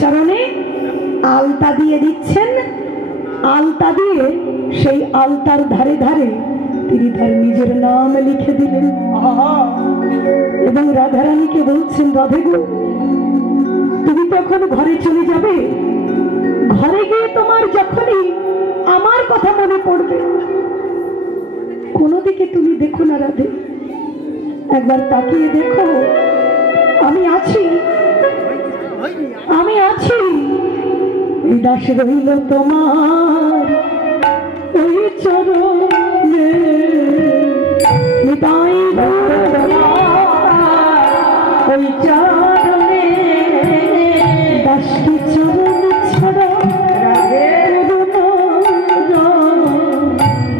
চরণে আলতা দিয়ে দিচ্ছেন। আলতা দিয়ে সেই আলতার ধারে ধারে তিনি তার নিজের নাম লিখে দিলেন এবং রাধারানীকে বলছেন, রাধে গো, তুমি তখন ঘরে চলে যাবে, ঘরে গিয়ে তোমার যখনই আমার কথা মনে পড়বে, কোনো দিকে তুমি দেখো না রাধে, একবার তাকিয়ে দেখো, আমি আছি, আমি আছি। এই দাস রইল তোমার ওই চরণে, নিতাই ওই চরণে, দাসকে চরণ ছাড়া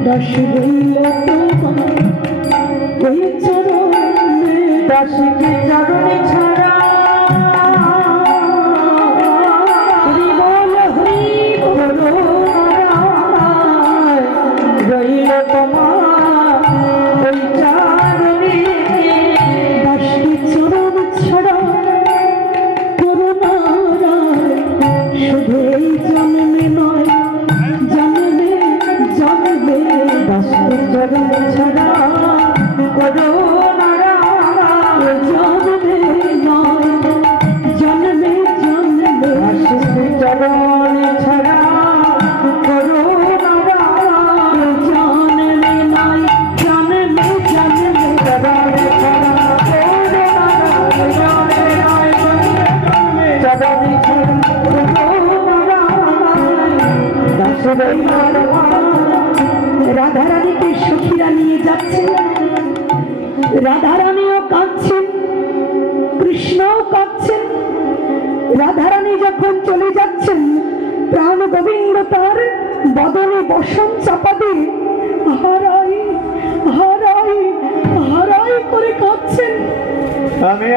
দাস রইল তোমার ওই চরণে, দাসকে চরণে ছাড়া রইল তোমার ওই চরণে, দাসকে চরণ ছাড়া করুণা শুধু এই জন্মে নয়, জন্মে জন্মে দাসকে চরণ ছাড়া করুণা জন্মে নয়, জন্মে জন্মে দাসকে চরণ ছাড়া রাধারানীকে সখীরা নিয়ে যাচ্ছে, রাধারানীও কাঁদছেন, কৃষ্ণও কাঁদছেন। রাধারানী যখন চলে যাচ্ছেন, প্রাণ গোবিন্দ তার বদনে বসন চাপা দিয়ে হারাই হারাই হারাই করে কাঁদছেন। আমি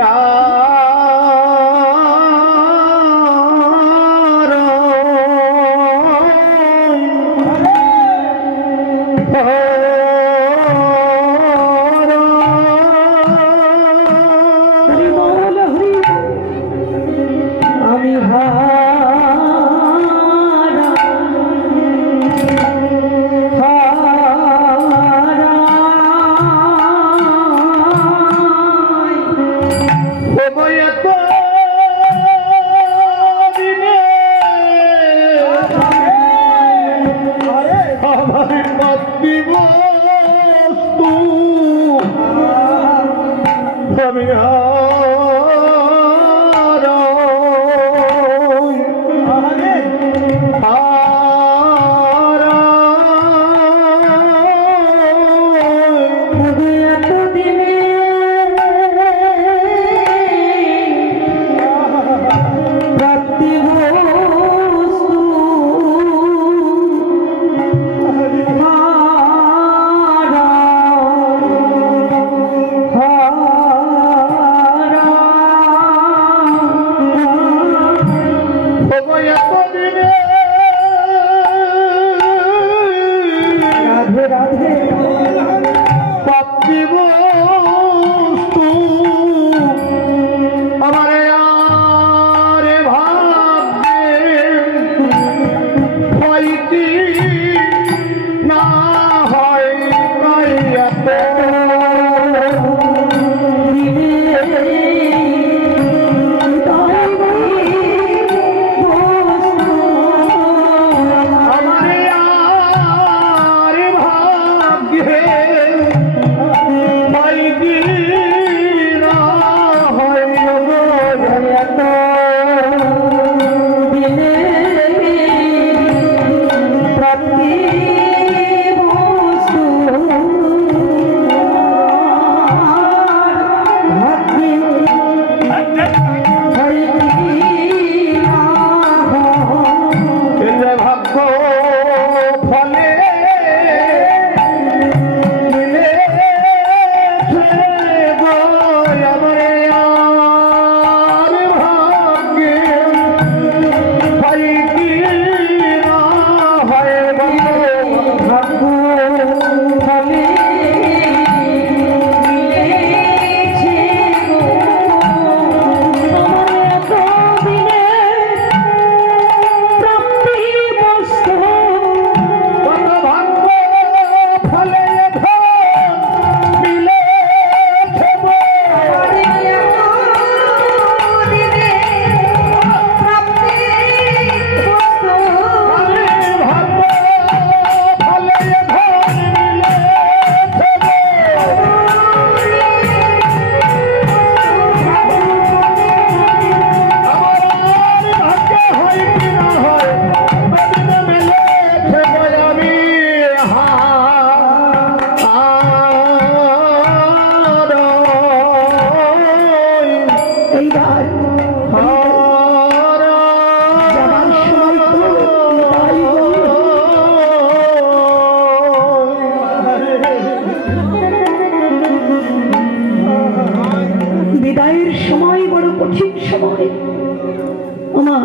ওমা,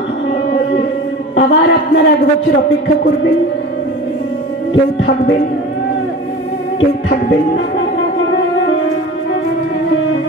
আবার আপনারা 1 বছর অপেক্ষা করবেন, কেউ থাকবেন, কেউ থাকবেন না।